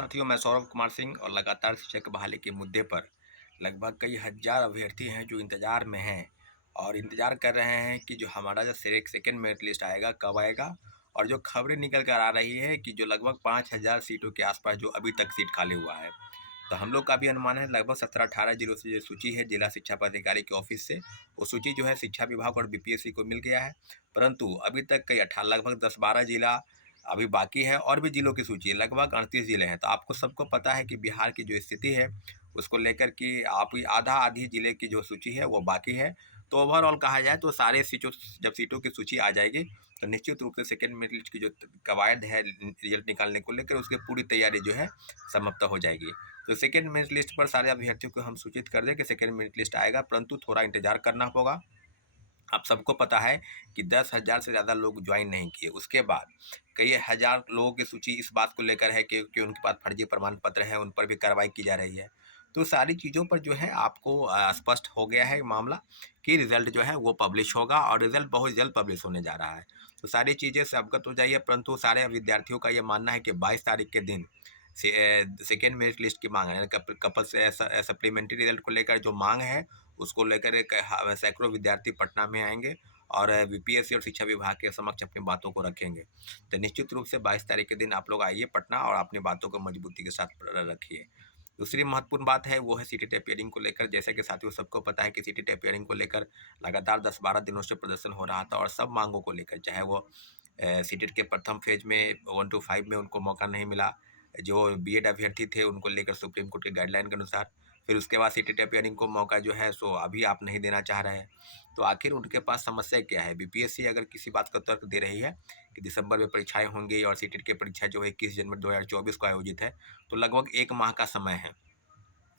साथियों, मैं सौरभ कुमार सिंह और लगातार शिक्षक बहाली के मुद्दे पर लगभग कई हज़ार अभ्यर्थी हैं जो इंतज़ार में हैं और इंतज़ार कर रहे हैं कि जो हमारा जो सेकंड मेरिट लिस्ट आएगा कब आएगा। और जो खबरें निकल कर आ रही है कि जो लगभग 5,000 सीटों के आसपास जो अभी तक सीट खाली हुआ है। तो हम लोग का भी अनुमान है लगभग 17-18 जिलों से जो सूची है जिला शिक्षा पदाधिकारी के ऑफिस से, वो सूची जो है शिक्षा विभाग और बीपीएससी को मिल गया है। परंतु अभी तक कई लगभग 10-12 जिला अभी बाकी है और भी जिलों की सूची लगभग 38 जिले हैं। तो आपको सबको पता है कि बिहार की जो स्थिति है उसको लेकर कि आप आधा आधी जिले की जो सूची है वो बाकी है। तो ओवरऑल कहा जाए तो सारे सीटों जब सीटों की सूची आ जाएगी तो निश्चित रूप से सेकेंड मेरिट लिस्ट की जो कवायद है रिजल्ट निकालने को लेकर उसकी पूरी तैयारी जो है समाप्त हो जाएगी। तो सेकेंड मेरिट लिस्ट पर सारे अभ्यर्थियों को हम सूचित कर दें कि सेकेंड मेरिट लिस्ट आएगा, परंतु थोड़ा इंतजार करना होगा। आप सबको पता है कि 10,000 से ज़्यादा लोग ज्वाइन नहीं किए। उसके बाद कई हज़ार लोगों की सूची इस बात को लेकर है कि उनके पास फर्जी प्रमाण पत्र है, उन पर भी कार्रवाई की जा रही है। तो सारी चीज़ों पर जो है आपको स्पष्ट हो गया है मामला कि रिज़ल्ट जो है वो पब्लिश होगा और रिज़ल्ट बहुत जल्द पब्लिश होने जा रहा है। तो सारी चीज़ें से अवगत हो जाइए, परंतु सारे विद्यार्थियों का ये मानना है कि 22 तारीख के दिन सेकेंड मेरिट लिस्ट की मांग है, कपल से सप्लीमेंट्री रिजल्ट को लेकर जो मांग है उसको लेकर एक सैकड़ों विद्यार्थी पटना में आएंगे और बीपीएससी और शिक्षा विभाग के समक्ष अपनी बातों को रखेंगे। तो निश्चित रूप से 22 तारीख के दिन आप लोग आइए पटना और अपनी बातों को मजबूती के साथ रखिए। दूसरी महत्वपूर्ण बात है वो है सीटी टेपियरिंग को लेकर। जैसे कि साथियों सबको पता है कि सीटी टेपियरिंग को लेकर लगातार 10-12 दिनों से प्रदर्शन हो रहा था और सब मांगों को लेकर, चाहे वो सीटेट के प्रथम फेज में 1 to 5 में उनको मौका नहीं मिला, जो बीएड अभ्यर्थी थे उनको लेकर सुप्रीम कोर्ट के गाइडलाइन के अनुसार, फिर उसके बाद सीटेट अपियरिंग को मौका जो है सो अभी आप नहीं देना चाह रहे हैं। तो आखिर उनके पास समस्या क्या है? बीपीएससी अगर किसी बात का तर्क दे रही है कि दिसंबर में परीक्षाएं होंगी और सीटेट की परीक्षा जो है 21 जनवरी 2024 को आयोजित है, तो लगभग 1 माह का समय है।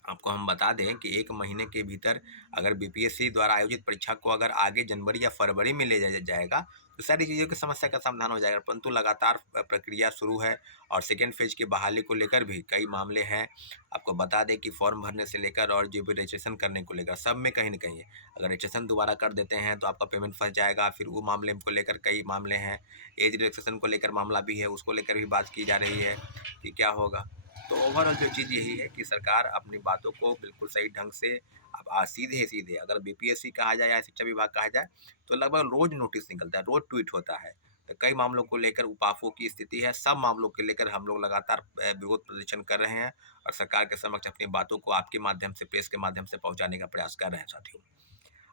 आपको हम बता दें कि 1 महीने के भीतर अगर बीपीएससी द्वारा आयोजित परीक्षा को अगर आगे जनवरी या फरवरी में ले जाएगा, तो सारी चीज़ों की समस्या का समाधान हो जाएगा। परंतु लगातार प्रक्रिया शुरू है और सेकेंड फेज की बहाली को लेकर भी कई मामले हैं। आपको बता दें कि फॉर्म भरने से लेकर और जो भी रजिस्ट्रेशन करने को लेकर सब में कहीं न कहीं अगर रजिस्ट्रेशन दोबारा कर देते हैं तो आपका पेमेंट फँस जाएगा। फिर वो मामले को लेकर कई मामले हैं। एज रिलैक्सेशन को लेकर मामला भी है, उसको लेकर भी बात की जा रही है कि क्या होगा। तो ओवरऑल जो चीज़ यही है कि सरकार अपनी बातों को बिल्कुल सही ढंग से अब सीधे-सीधे अगर बीपीएससी कहा जाए या शिक्षा विभाग कहा जाए, तो लगभग रोज़ नोटिस निकलता है, रोज़ ट्वीट होता है। तो कई मामलों को लेकर उपाफों की स्थिति है, सब मामलों को लेकर हम लोग लगातार विरोध प्रदर्शन कर रहे हैं और सरकार के समक्ष अपनी बातों को आपके माध्यम से, प्रेस के माध्यम से पहुँचाने का प्रयास कर रहे हैं साथियों।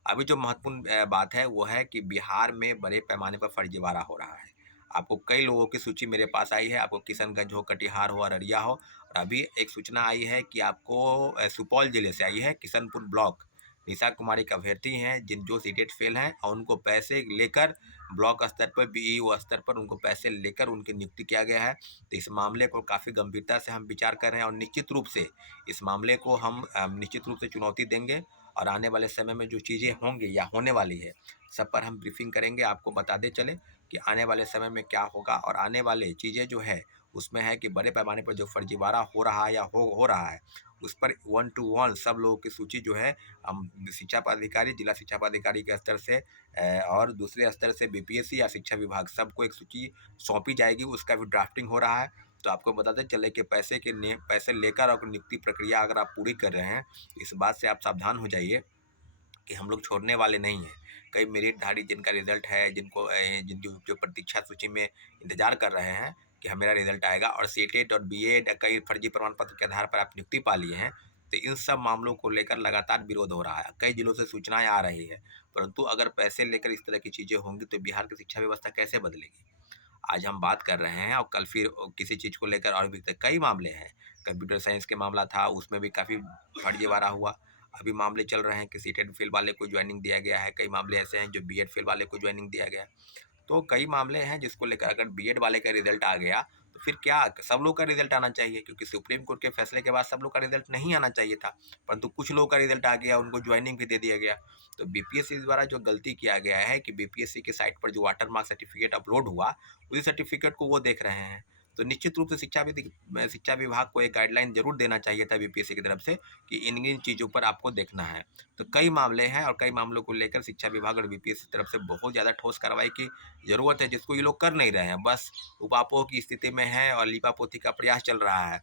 अभी जो महत्वपूर्ण बात है वो है कि बिहार में बड़े पैमाने पर फर्जीवाड़ा हो रहा है। आपको कई लोगों की सूची मेरे पास आई है, आपको किशनगंज हो, कटिहार हो, अररिया हो, और अभी एक सूचना आई है कि आपको सुपौल जिले से आई है, किशनपुर ब्लॉक निशा कुमारी एक अभ्यर्थी हैं जिन जो सीटेट फेल हैं और उनको पैसे लेकर ब्लॉक स्तर पर बीईओ स्तर पर उनको पैसे लेकर उनकी नियुक्ति किया गया है। तो इस मामले को काफ़ी गंभीरता से हम विचार कर रहे हैं और निश्चित रूप से इस मामले को हम निश्चित रूप से चुनौती देंगे और आने वाले समय में जो चीज़ें होंगी या होने वाली है, सब पर हम ब्रीफिंग करेंगे, आपको बताते चले कि आने वाले समय में क्या होगा। और आने वाले चीज़ें जो है उसमें है कि बड़े पैमाने पर जो फर्जीवाड़ा हो रहा है या हो रहा है, उस पर 1 to 1 सब लोगों की सूची जो है हम शिक्षा पदाधिकारी, जिला शिक्षा पदाधिकारी के स्तर से और दूसरे स्तर से बीपीएससी या शिक्षा विभाग सबको एक सूची सौंपी जाएगी, उसका भी ड्राफ्टिंग हो रहा है। तो आपको बताते चले कि पैसे लेकर और नियुक्ति प्रक्रिया अगर आप पूरी कर रहे हैं, इस बात से आप सावधान हो जाइए कि हम लोग छोड़ने वाले नहीं हैं। कई मेरिटधारी जिनका रिज़ल्ट है, जिन जो प्रतीक्षा सूची में इंतज़ार कर रहे हैं कि मेरा रिज़ल्ट आएगा और सीटेट और बीएड कई फर्जी प्रमाण पत्र के आधार पर आप नियुक्ति पा लिए हैं, तो इन सब मामलों को लेकर लगातार विरोध हो रहा है। कई जिलों से सूचनाएँ आ रही है, परंतु अगर पैसे लेकर इस तरह की चीज़ें होंगी तो बिहार की शिक्षा व्यवस्था कैसे बदलेगी? आज हम बात कर रहे हैं और कल फिर किसी चीज़ को लेकर और भी कई मामले हैं। कंप्यूटर साइंस के मामला था, उसमें भी काफ़ी फर्जीवाड़ा हुआ। अभी मामले चल रहे हैं कि सीटेट फेल वाले को ज्वाइनिंग दिया गया है, कई मामले ऐसे हैं जो बीएड फेल वाले को ज्वाइनिंग दिया गया है। तो कई मामले हैं जिसको लेकर अगर बीएड वाले का रिजल्ट आ गया तो फिर क्या सब लोग का रिजल्ट आना चाहिए, क्योंकि सुप्रीम कोर्ट के फैसले के बाद सब लोग का रिजल्ट नहीं आना चाहिए था, परंतु कुछ लोगों का रिजल्ट आ गया, उनको ज्वाइनिंग भी दे दिया गया। तो बीपीएससी द्वारा जो गलती किया गया है कि बीपीएससी के साइट पर जो वाटर मार्क सर्टिफिकेट अपलोड हुआ, उसी सर्टिफिकेट को वो देख रहे हैं। तो निश्चित रूप से शिक्षा विभाग को एक गाइडलाइन ज़रूर देना चाहिए था बीपीएससी की तरफ से कि इन-इन चीज़ों पर आपको देखना है। तो कई मामले हैं और कई मामलों को लेकर शिक्षा विभाग और बीपीएससी की तरफ से बहुत ज़्यादा ठोस कार्रवाई की ज़रूरत है, जिसको ये लोग कर नहीं रहे हैं। बस ऊपापोह की स्थिति में हैं और लीपापोती का प्रयास चल रहा है।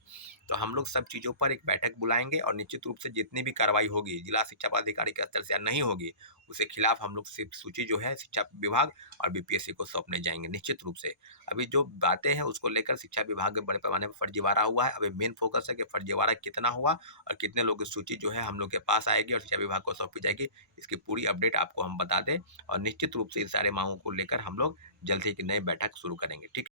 तो हम लोग सब चीज़ों पर एक बैठक बुलाएँगे और निश्चित रूप से जितनी भी कार्रवाई होगी, जिला शिक्षा पदाधिकारी के स्तर से या नहीं होगी, उसके खिलाफ हम लोग सिर्फ सूची जो है शिक्षा विभाग और बीपीएससी को सौंपने जाएँगे निश्चित रूप से। अभी जो बातें हैं उसको लेकर शिक्षा विभाग में बड़े पैमाने पर फर्जीवाड़ा हुआ है। अभी मेन फोकस है कि फर्जीवाड़ा कितना हुआ और कितने लोगों की सूची जो है हम लोग के पास आएगी और शिक्षा विभाग को सौंपी जाएगी। इसकी पूरी अपडेट आपको हम बता दें और निश्चित रूप से इन सारे मांगों को लेकर हम लोग जल्द ही एक नई बैठक शुरू करेंगे। ठीक है?